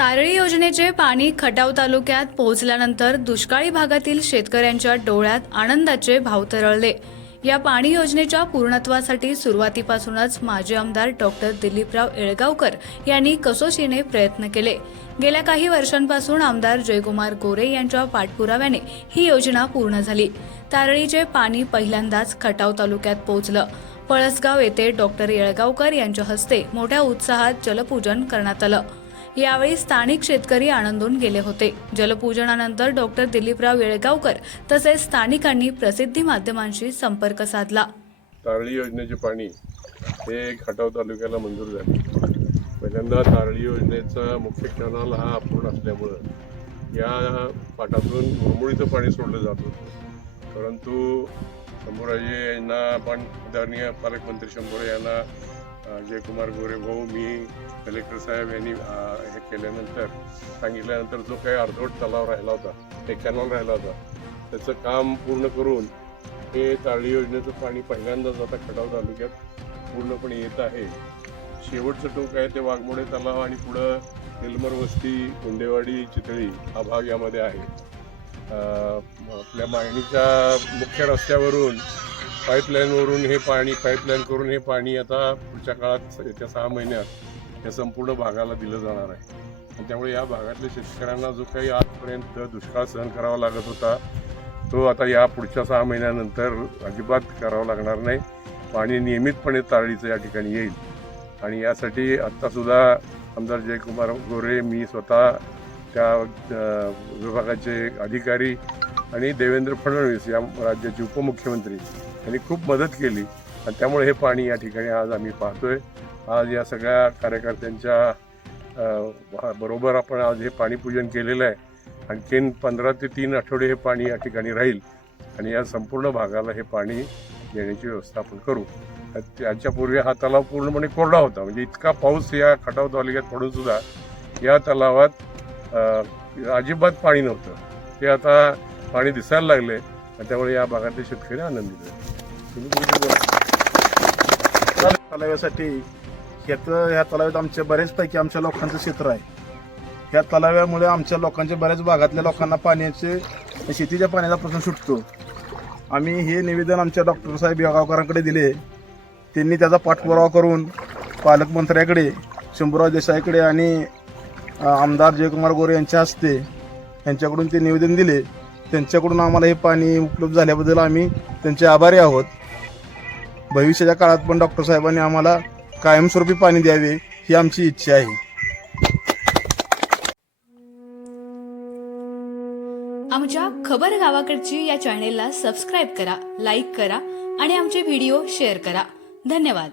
तारळी योजनेचे पाणी खटाव तालुक्यात पोहोचल्यानंतर दुष्काळी भागातील शेतकऱ्यांच्या डोळ्यात आनंदाचे भाव तरळले. या पाणी योजनेच्या पूर्णत्वासाठी सुरुवातीपासूनच माजी आमदार डॉक्टर दिलीपराव येळगावकर यांनी कसोशीने प्रयत्न केले. गेल्या काही वर्षांपासून आमदार जयकुमार गोरे यांच्या पाठपुराव्याने ही योजना पूर्ण झाली. तारळीचे पाणी पहिल्यांदाच खटाव तालुक्यात पोहोचलं. पळसगाव येथे डॉक्टर येळगावकर यांच्या हस्ते मोठ्या उत्साहात जलपूजन करण्यात आलं. यावेळी स्थानिक शेतकरी आनंदून गेले होते. जलपूजनानंतर डॉक्टर दिलीपराव येळगावकर तसेच स्थानिकांनी प्रसिद्धी माध्यमांशी संपर्क साधला. तारळी योजनेचे पाणी हे खटाव तालुक्याला मंजूर झाले. पहिल्यांदा तारळी योजनेचा मुख्य कॅनल हा अपूर्ण असल्यामुळं या पाटातून मुरमुळीचं पाणी सोडलं जात होतं. परंतु शंभूराजे यांना पण आदरणीय पालकमंत्री शंभूराजे यांना जयकुमार गोरे भाऊ मी कलेक्टर साहेब यांनी हे केल्यानंतर सांगितल्यानंतर जो काही अर्धवट तलाव राहिला होता ते कॅनॉल राहिला होता त्याचं काम पूर्ण करून हे ताळी योजनेचं पाणी पहिल्यांदाच आता खटाव तालुक्यात पूर्णपणे येत आहे. शेवटचं टोक आहे ते वाघमोडे तलाव आणि पुढं निलमर वस्ती गुंडेवाडी चितळी हा भाग यामध्ये आहे. आपल्या मागणीच्या मुख्य रस्त्यावरून पाईपलाईनवरून हे पाणी पाईपलाईन करून हे पाणी आता पुढच्या काळात येत्या सहा महिन्यात या संपूर्ण भागाला दिलं जाणार आहे. आणि त्यामुळे या भागातल्या शेतकऱ्यांना जो काही आजपर्यंत दुष्काळ सहन करावा लागत होता तो आता या पुढच्या सहा महिन्यानंतर अजिबात करावा लागणार नाही. पाणी नियमितपणे तारळीचं या ठिकाणी येईल. आणि यासाठी आत्तासुद्धा आमदार जयकुमार गोरे मी स्वतः त्या विभागाचे अधिकारी आणि देवेंद्र फडणवीस या राज्याचे उपमुख्यमंत्री त्यांनी खूप मदत केली. आणि त्यामुळे हे पाणी या ठिकाणी आज आम्ही पाहतोय. आज या सगळ्या कार्यकर्त्यांच्या बरोबर आपण आज हे पाणीपूजन केलेलं आहे. आणखीन पंधरा ते तीन आठवडे हे पाणी या ठिकाणी राहील. आणि या संपूर्ण भागाला हे पाणी देण्याची व्यवस्था आपण करू. त्याच्यापूर्वी हा तलाव पूर्णपणे कोरडा होता. म्हणजे इतका पाऊस या खटाव तालुक्यात पडून सुद्धा या तलावात अजिबात पाणी नव्हतं. ते आता पाणी दिसायला लागले आणि त्यामुळे या भागातले शेतकरी आनंदित आहेत. तलाव्यासाठी ह्याचं ह्या तलाव्यात आमच्या बऱ्याचपैकी आमच्या लोकांचं क्षेत्र आहे. ह्या तलाव्यामुळे आमच्या लोकांच्या बऱ्याच भागातल्या लोकांना पाण्याचे शेतीच्या पाण्याचा प्रश्न सुटतो. आम्ही हे निवेदन आमच्या डॉक्टर साहेब यागावकरांकडे दिले. त्यांनी त्याचा पाठपुरावा करून पालकमंत्र्याकडे शंभूराव देसाईकडे आणि आमदार जयकुमार गोरे यांच्या हस्ते यांच्याकडून ते निवेदन दिले. त्यांच्याकडून आम्हाला हे पाणी उपलब्ध झाल्याबद्दल आम्ही त्यांचे आभारी आहोत. भविष्याच्या काळात पण डॉक्टर साहेबांनी आम्हाला कायमस्वरूपी पाणी द्यावे ही आमची इच्छा आहे. आमच्या खबर गावाकडची या चॅनेलला सबस्क्राईब करा लाईक करा आणि आमचे व्हिडिओ शेअर करा. धन्यवाद.